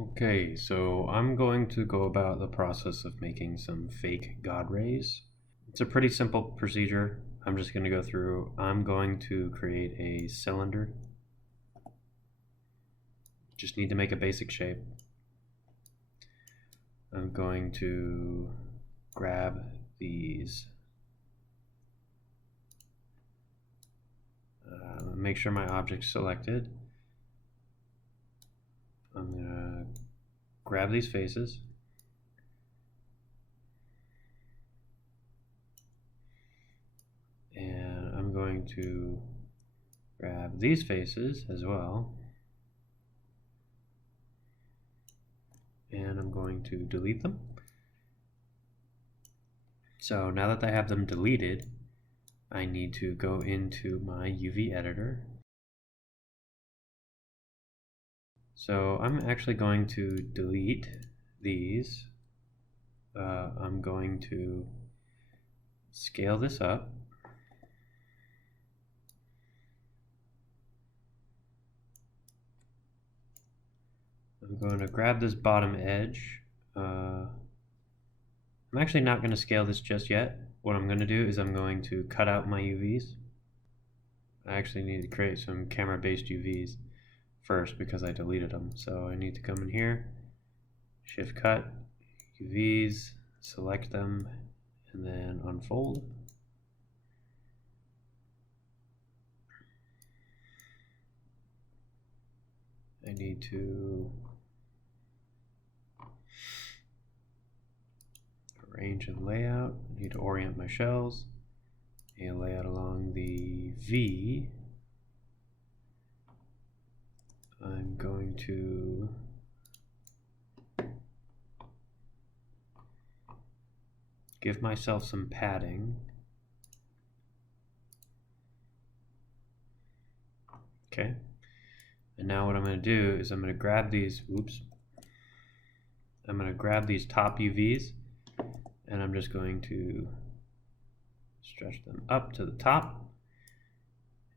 Okay, so I'm going to go about the process of making some fake Godrays. It's a pretty simple procedure. I'm just going to go through. I'm going to create a cylinder. Just need to make a basic shape. I'm going to grab these. Make sure my object's selected. I'm going to grab these faces. And I'm going to grab these faces as well. And I'm going to delete them. So now that I have them deleted, I need to go into my UV editor. So I'm actually going to delete these. I'm going to scale this up. I'm going to grab this bottom edge. I'm actually not going to scale this just yet. What I'm going to do is I'm going to cut out my UVs. I actually need to create some camera-based UVs first because I deleted them. So I need to come in here, shift cut, UVs, select them, and then unfold. I need to arrange and layout. I need to orient my shells and lay out along the V. I'm going to give myself some padding. Okay. And now what I'm going to do is I'm going to grab these, I'm going to grab these top UVs and I'm just going to stretch them up to the top.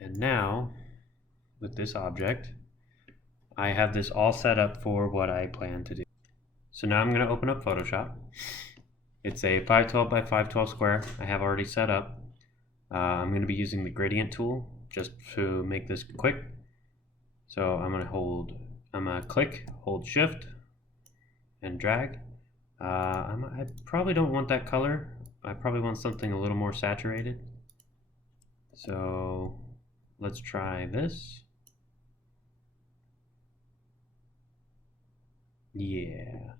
And now with this object, I have this all set up for what I plan to do. So now I'm going to open up Photoshop. It's a 512 by 512 square I have already set up. I'm going to be using the gradient tool just to make this quick. So I'm going to click, hold shift, and drag. I probably don't want that color. I probably want something a little more saturated. So let's try this. Yeah,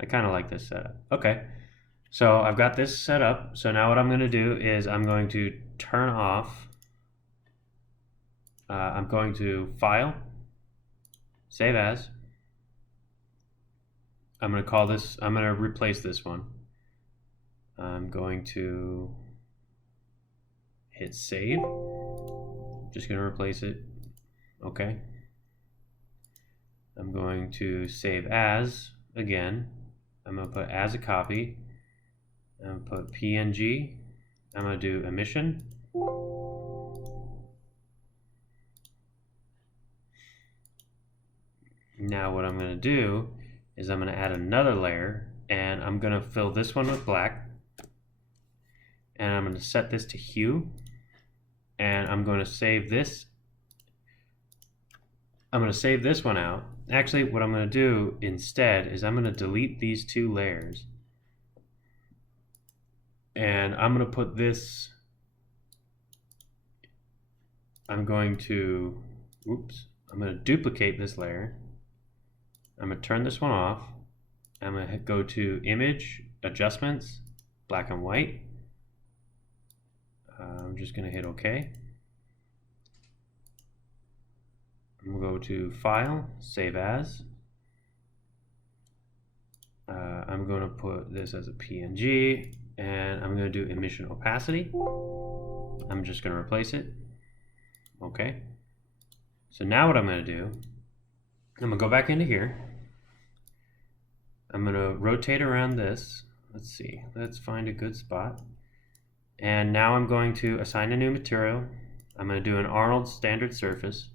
I kind of like this setup. Okay, so I've got this set up. So now what I'm going to do is I'm going to turn off. I'm going to File, Save As. I'm going to call this, I'm going to replace this one. I'm going to hit Save. Just going to replace it. Okay. I'm going to save as again. I'm going to put as a copy. I'm going to put PNG. I'm going to do emission. Now what I'm going to do is I'm going to add another layer and I'm going to fill this one with black. And I'm going to set this to hue. And I'm going to save this. I'm going to save this one out. Actually, what I'm going to do instead is I'm going to delete these two layers. And I'm going to put this, I'm going to duplicate this layer. I'm going to turn this one off. I'm going to go to Image, Adjustments, Black and White. I'm just going to hit OK. I'm going to go to File, Save As. I'm going to put this as a PNG, and I'm going to do emission opacity. I'm just going to replace it. Okay. So now what I'm going to do, I'm going to go back into here. I'm going to rotate around this. Let's see. Let's find a good spot. And now I'm going to assign a new material. I'm going to do an Arnold standard surface.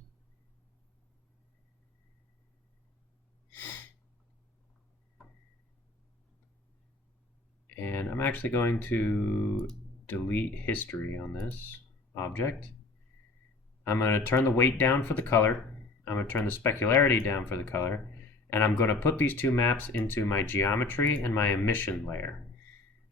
I'm actually going to delete history on this object. I'm going to turn the weight down for the color. I'm going to turn the specularity down for the color. And I'm going to put these two maps into my geometry and my emission layer.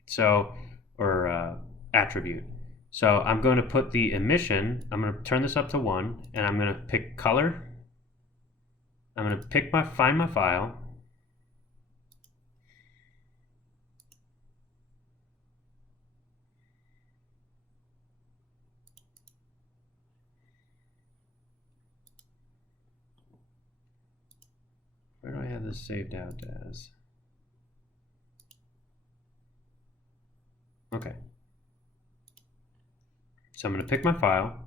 So, or attribute. So I'm going to put the emission, I'm going to turn this up to 1, and I'm going to pick color. I'm going to find my file. Where do I have this saved out as? Okay. So I'm going to pick my file.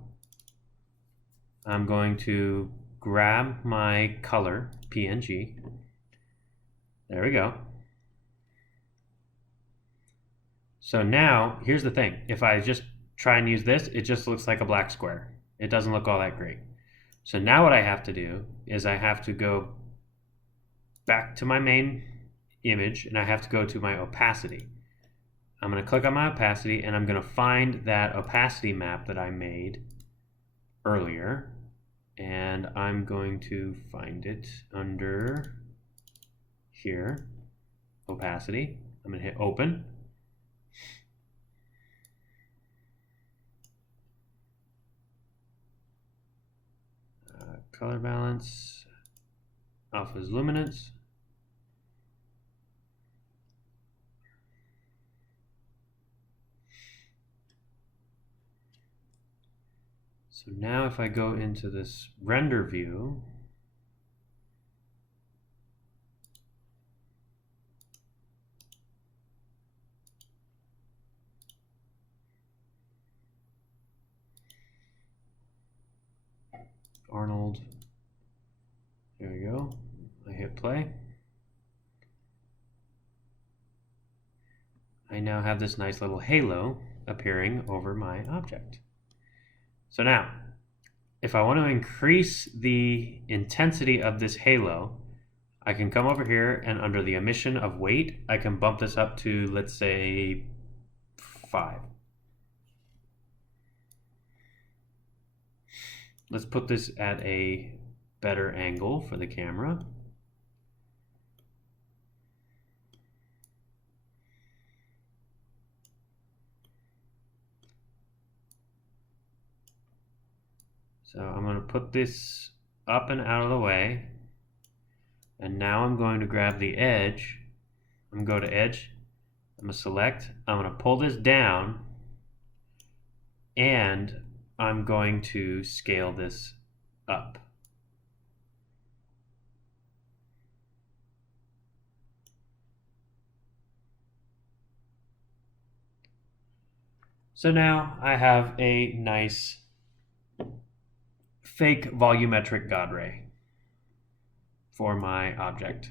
I'm going to grab my color, PNG. There we go. So now, here's the thing. If I just try and use this, it just looks like a black square. It doesn't look all that great. So now what I have to do is I have to go back to my main image, and I have to go to my opacity. I'm going to click on my opacity, and I'm going to find that opacity map that I made earlier, and I'm going to find it under here, opacity. I'm going to hit open. Color balance, alpha's luminance. So now if I go into this render view, Arnold, there we go. I hit play. I now have this nice little halo appearing over my object. So now, if I want to increase the intensity of this halo, I can come over here and under the emission of weight, I can bump this up to, let's say, 5. Let's put this at a better angle for the camera. So I'm going to put this up and out of the way. And now I'm going to grab the edge. I'm going to go to edge. I'm going to select. I'm going to pull this down. And I'm going to scale this up. So now I have a nice fake volumetric Godray for my object.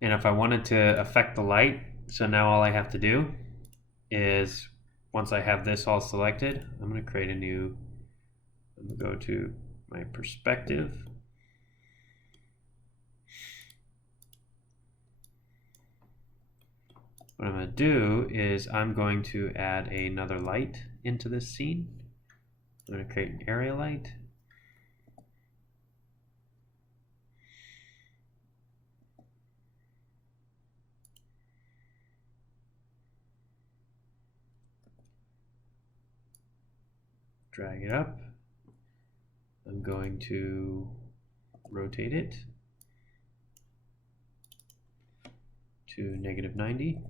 And if I wanted to affect the light, so now all I have to do is, once I have this all selected, I'm going to create a new, I'm going to go to my perspective. What I'm going to do is I'm going to add another light into this scene. I'm going to create an area light. Drag it up. I'm going to rotate it to -90,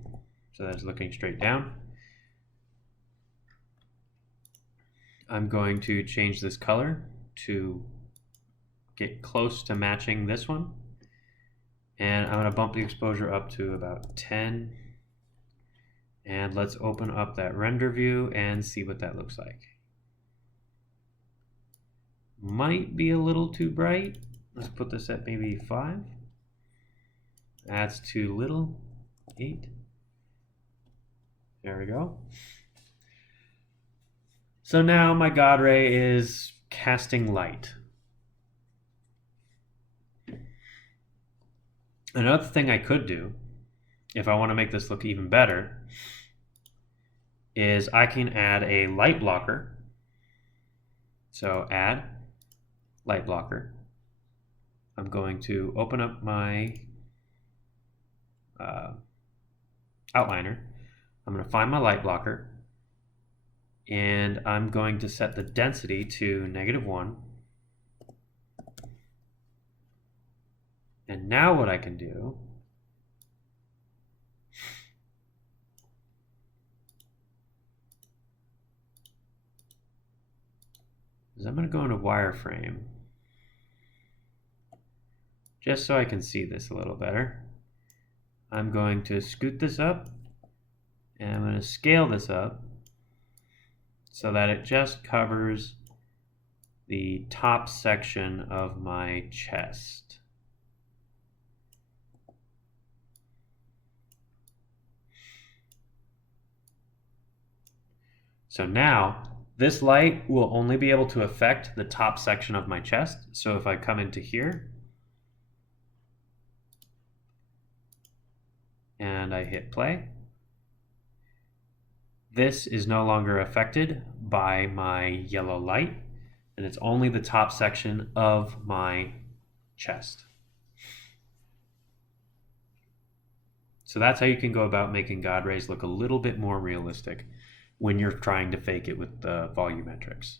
so that's looking straight down. I'm going to change this color to get close to matching this one, and I'm going to bump the exposure up to about 10, and let's open up that render view and see what that looks like. Might be a little too bright. Let's put this at maybe 5. That's too little. 8. There we go. So now my Godray is casting light. Another thing I could do, if I want to make this look even better, is I can add a light blocker. So add light blocker. I'm going to open up my outliner. I'm going to find my light blocker, and I'm going to set the density to -1. And now what I can do is I'm going to go into wireframe just so I can see this a little better. I'm going to scoot this up, and I'm going to scale this up so that it just covers the top section of my chest. So now, this light will only be able to affect the top section of my chest. So if I come into here, and I hit play, this is no longer affected by my yellow light, and it's only the top section of my chest. So that's how you can go about making Godrays look a little bit more realistic when you're trying to fake it with the volumetrics.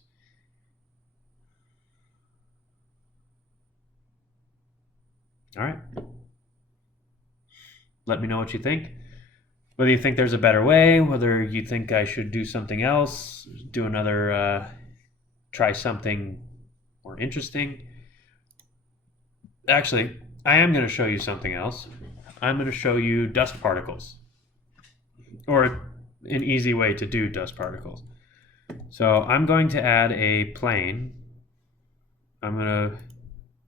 All right. Let me know what you think. Whether you think there's a better way, whether you think I should do something else, do another, try something more interesting. Actually, I am going to show you something else. I'm going to show you dust particles, or an easy way to do dust particles. So I'm going to add a plane. I'm going to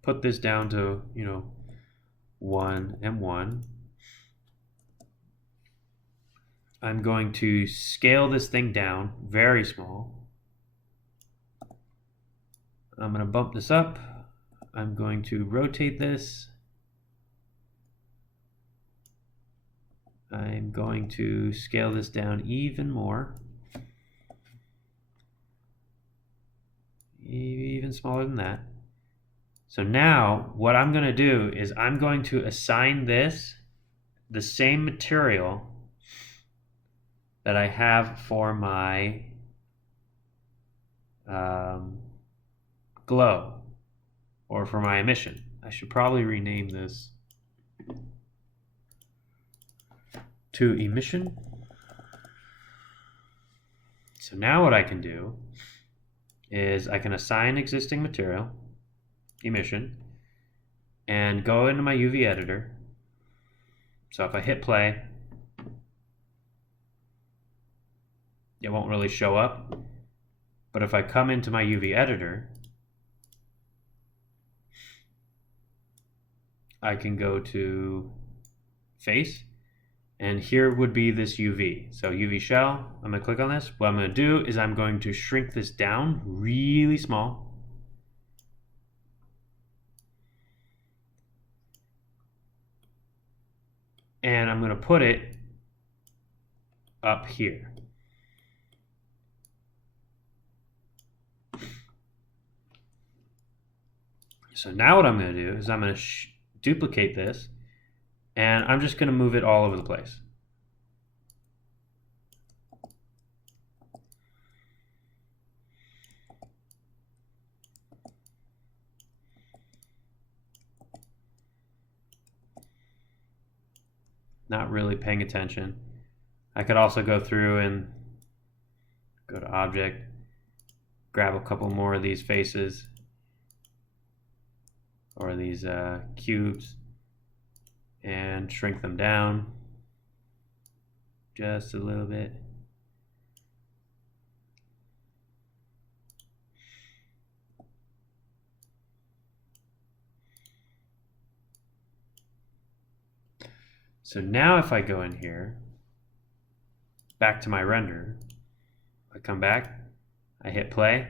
put this down to, 1 and 1. I'm going to scale this thing down very small. I'm going to bump this up. I'm going to rotate this. I'm going to scale this down even more. Even smaller than that. So now what I'm going to do is I'm going to assign this the same material that I have for my glow, or for my emission. I should probably rename this to emission. So now what I can do is I can assign existing material, emission, and go into my UV editor. So if I hit play, it won't really show up. But if I come into my UV editor, I can go to face, and here would be this UV. So UV shell, I'm going to click on this. What I'm going to do is I'm going to shrink this down really small. And I'm going to put it up here. So now what I'm going to do is I'm going to duplicate this, and I'm just going to move it all over the place. Not really paying attention. I could also go through and go to object, grab a couple more of these faces, or these cubes, and shrink them down just a little bit. So now if I go in here, back to my render, I come back, I hit play,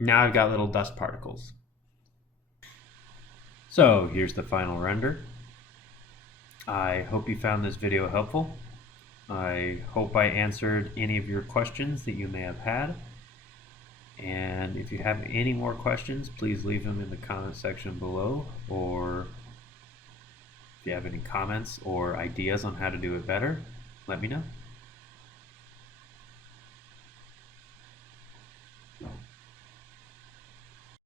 Now I've got little dust particles. So here's the final render. I hope you found this video helpful. I hope I answered any of your questions that you may have had. And if you have any more questions, please leave them in the comment section below, or if you have any comments or ideas on how to do it better, let me know.